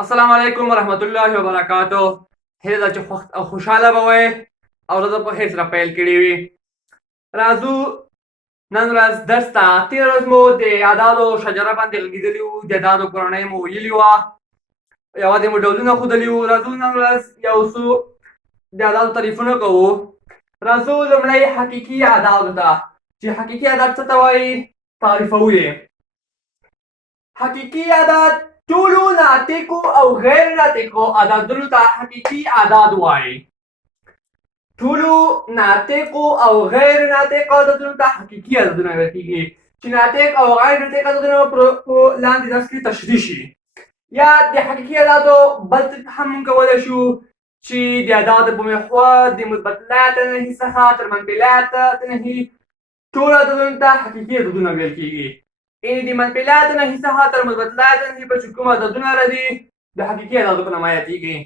السلام علیکم ورحمت الله وبرکاتو. هیله ده چې خوښ او خوشحاله به وئ او ورځ په خیر سره پیل کړې وي. راځو نن ورځ درس ته. تېره ورځ مو د اعدادو شجره باندې غږېدلي وو، د اعدادو کورنۍ مو ویلي وه، یوازې مو ډولونه ښودلي وو. راځو نن ورځ یو څو د اعدادو تعریفونه کوو. راځو لومړی حقیقي اعدادو ته، چې حقیقي اعداد څه ته وایي تعریفوو یې. حقیقي اعداد ټولو ناطقو او غیر ناطقو عددونو ته حقیقي اعداد وایي. ټولو ناطقو او غیر ناطقو عددونو ته حقیقي عددونه ویل کېږي، چې ناطق او غیر ناطق عددونه په لاندې درس کې تشریح شي. یا د حقیقي اعدادو بل هم موږ کولی شو چې د اعدادو په محور د مثبت لا تنهي څخه تر منفي لا تنهي ټول عددونو ته حقیقي عددونه ویل کېږي. یعنې د منفي لا تنهي څخه تر مثبت لا تنهي په چې کوم عددونه راځي د حقیقي اعدادو په نامه یادېږي.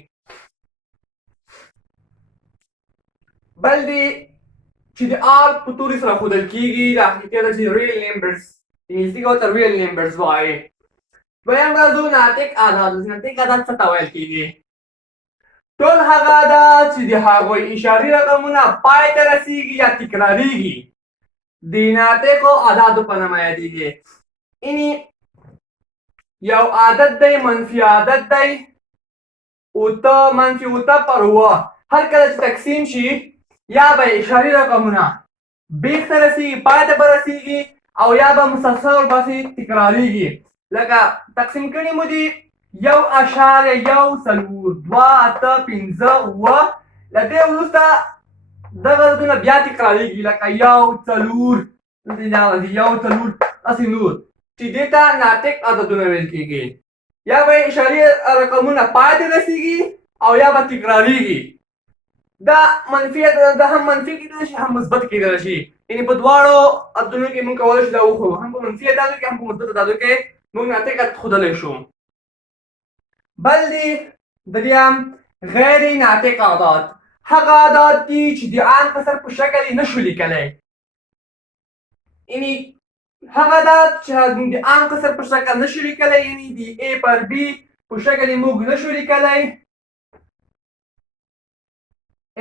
بل دی چې د آر په توري سره ښودل کېږي د حقیقي عدد چې ریل نمبرز، انګلیسي کې ورته ریل نمبرز وایي. دویم راځو ناطق اعداد. ناطق اعداد څه ته ویل کېږي؟ ټول هغه عدد چې د هغوی اشاري رقمونه پای ته رسېږي یا تکراریږي د ناطقو اعدادو په نامه یادېږي. یعنې یو عدد دی منفي عدد دی منفي اوته پر اوه، هر کله چې تقسیم شي یا به اشاري رقمونه بیخ ته رسېږي، پای ته به رسېږي او یا به مسلسل ورپسې تکراریږي. لکه تقسیم کړي مو دي 1.1 2 8 5 اوه، له دې وروسته دغه عددونه بیا تکراریږي لکه 1 4 1 4 داسې نور، چې دې ته ناطق عددونه ویل کېږي. یا به اشاري رقمونه پای ته رسېږي او یا به تکراریږي. دا منفي دا هم منفي کېدلی شي هم مثبت کېدلی شي، یعنې په دواړو عددونو کې موږ کولی شو دا وښیو، هم په منفي عددو کې هم په مثبت عددو کې موږ ناطق عدد ښودلی شو. بل دی دریم غیر ناطق اعداد. هغه اعداد دي چې د عام کسر په شکل یې نشو لیکلی، یعنې هغه اعداد چې د عام کسر په شکل نشو لیکلی، یعنې د A پر B په شکل یې موږ نشو لیکلی،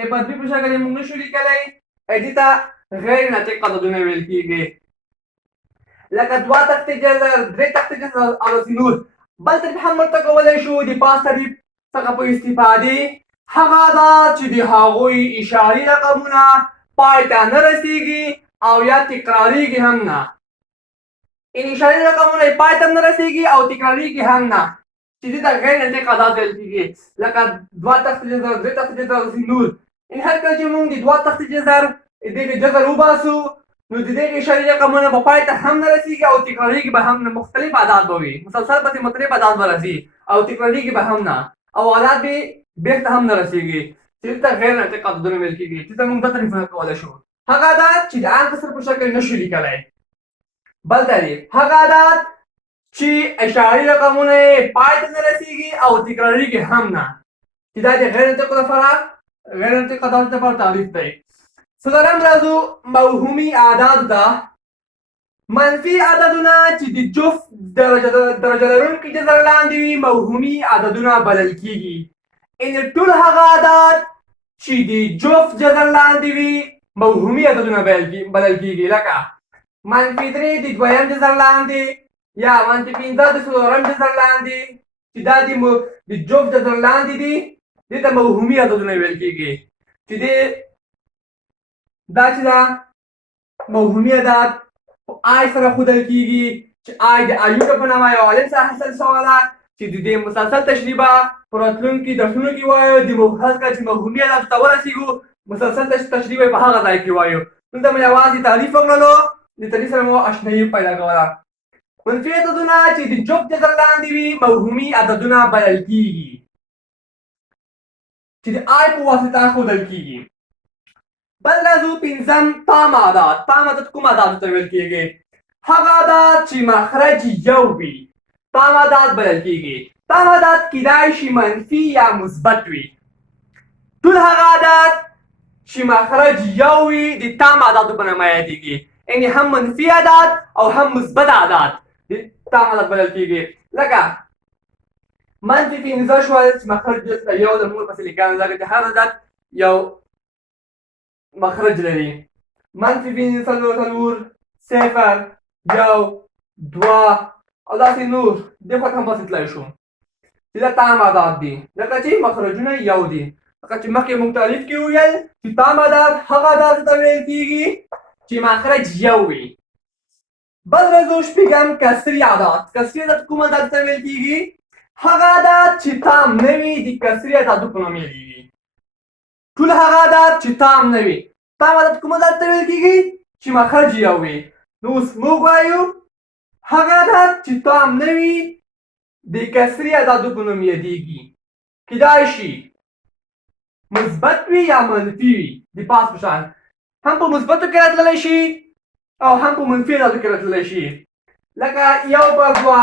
A پر B په شکل یې موږ نشو لیکلی، دې ته غیر ناطق عددونه ویل کېږي. لکه 2 تختې جذر، 3 تختې جذر او داسې نور. بل ترتیب هم ورته کولی شو د پاس ترتیب څخه په استفادې هغه عدد چې د هغوی اشاري رقمونه پای ته نه رسېږي او یا تکراریږي هم نه، یعنې اشاري رقمونه یې پای ته نه رسېږي او تکراریږي هم نه، چې دې ته غیر ناطق اعداد ویل کېږي. لکه 2 تختې جذر، 3 تختې جذر او داسې نور. یعنې هر کله چې موږ د 2 تختې جذر دغې جذر وباسو نو د دې اشاري رقمونه به پای ته هم نه رسېږي او تکراریږي به هم نه، مختلف اعداد به وي، مسلسل پسې مختلف اعداد به راځي او تکراریږي به هم نه او اعداد به بیرته هم نه رسېږي، چې دې ته غیر ناطق عددونه ویل کېږي. چې ته موږ دوه تعریفونه کولی شو. هغه عدد چې د عام کسر په شکل نشو لیکلی. بل تعریف هغه عدد چې اشاري رقمونه یې پای ته نه رسېږي او تکراریږي هم نه، چې دا د غیر ناطقو لپاره غیر ناطق عددو لپاره تعریف دی. څلورم راځو موهومي اعداد ته. منفي عددونه چې د جفت درجه لرونکي جذر لاندې وي موهومي عددونه بلل کېږي. یعنې ټول هغه عدد چې د جفت جذر لاندې وي موهومي عددونه بلل کېږي، لکه -3 د دویم جذر لاندې یا -5 د څلورم جذر لاندې، چې دا د جفت جذر لاندې دي، دې ته موهومي عددونه ویل کېږي. چې دا چې دا موهومي عدد په آی سره ښودل کېږي، چې آی د ایوډ په نامه یو عالم څخه حاصل شوې ده، چې د دې مسلسل تشریح به په راتلونکي درسونو کې وایو. د هر کله چې موهومي عدد ته ورسېږو مسلسل تشریح به په هغه ځای کې وایو. دلته مو یوازې تعریف وکړلو، د تعریف سره مو اشنایي پیدا کوله. منفي عددونه چې د جفت جذر لاندې وي موهومي عددونه بلل کېږي، چې د آی په واسطه ښودل کېږي. بل راځو پنځم تام عدد. تام عدد کوم عدد ته ویل کېږي؟ هغه عدد چې مخرج یو وي تام عدد بلل کېږي. تام عدد کیدای شي منفي یا مثبت وي. ټول هغه عدد چې مخرج یو وي د تام عددو په نامه یادېږي، یعنې هم منفي عدد او هم مثبت عدد د تام عدد بلل کېږي. لکه منفي 15 شول چې مخرج دلته یو د مول پسې لیکل ځکه چې هر عدد یو مخرج لري. منفي 15 څلور صفر یو دوه او داسې نور دې خوا ته هم پسې تللی شو چې دا تام عدد دي ځکه چې مخرجونه یو دي. لکه چې مخکې موږ تعریف کې وویل چې تام عدد هغه عدد ته ویل کېږي چې مخرج یو وي. بل موضوع شپږم کسري عدد. کسري عدد کوم عدد ته ویل کېږي؟ هغه عدد چې تام نه وي د کسري عددو په نوم یادېږي. ټول هغه عدد چې تام نه وي. تام عدد کوم عدد ته ویل کېږي؟ چې مخرج یو وي. نو اوس موږ وایو هغه عدد چې تام نه وي د کسري عددو په نوم یادېږي. کیدای شي مثبت وي یا منفي وي د پاس په شان. هم په مثبتو کې راتللی شي او هم په منفي عددو کې راتللی شي. لکه یو پر دوه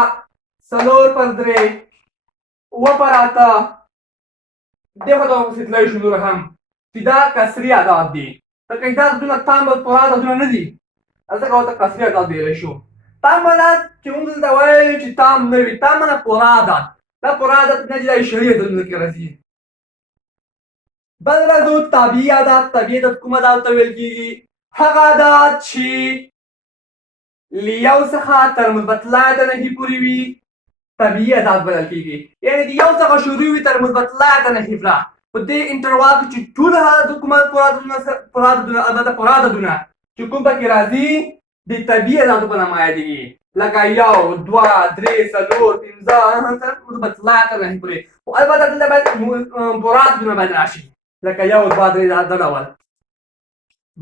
څلور پر درې اووه پر اته دې خوا ته ورپسې تللی شو نور هم چې دا کسري عدد دي. ځکه دا عددونه تام پوره عددونه نه دي ځکه ورته کسري عدد ویلی شو. تام عدد چې موږ دلته وایو چې تام نه وي تام معنی پوره عدد. دا پوره عدد نه چې دا اشاري عددونه کې راځي. بل راځو طبیعي عدد. طبیعي عدد کوم عدد ته ویل کېږي؟ هغه عدد چې له یو څخه تر مثبت لایه نهي پورې وي طبیعي عدد بلل کېږي. یعنې د یو څخه شروع وي تر مثبت لایه نهي پوره. په دې انټروال کې چې ټول حکومت پوره عددونه چې کوم پکې راځي د طبیعي عددو په نامه یادېږي. لکه یو دوه درې څلور پنځه تر مثبت لایه نهي پورې. خو البته دلته باید پوره عددونه باید راشي لکه یو دوه درې دا ډول.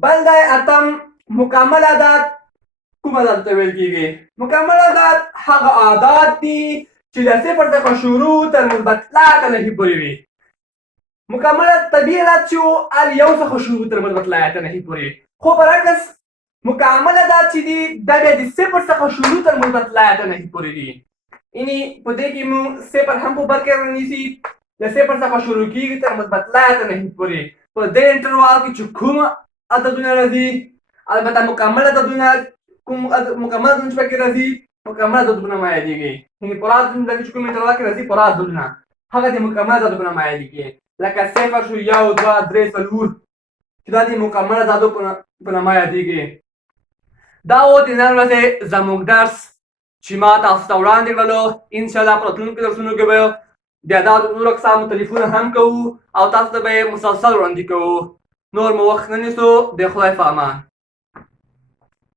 بل دی اتم مکمل عدد. کوم عدد ته ویل کېږي؟ مکمل عدد هغه عدد دي چې له صفر څخه شروع تر مثبت لایه نهي پورې وي. مکمل طبیعي عدد چې و یو څخه شروع تر مثبت لایه نهي پورې. خو برعکس مکمل عدد چې دي دا بیا د صفر څخه شروع تر مثبت لایه نهي پورې دي. یعنې په دې کې موږ صفر هم په بر کې رانیسي. له صفر څخه شروع کېږي تر مثبت لایه نهي پورې. په دې انټروال کې چې کوم عددونه راځي البته مکمل عددونه کوم مکمل عددونه چې پکې راځي مکمل عددونه په نامه یادېږي. یعنې پوره عددونه چې کوم انټروال کې راځي پوره عددونه هغه د مکمل عددو په نامه یادېږي. لکه صفر شو یو دوه درې څلور چې دا د مکمل عددو په نامه یادېږي. دا و د نن ورځې زموږ درس چې ما تاسو ته وړاندې کړلو. انشاءالله په راتلونکو درسونو کې به د عددو نورو اقسامو تعریفونه هم کوو او تاسو ته به یې مسلسل وړاندې کوو. نور مو وخت نه نیسو. د خدای په امان.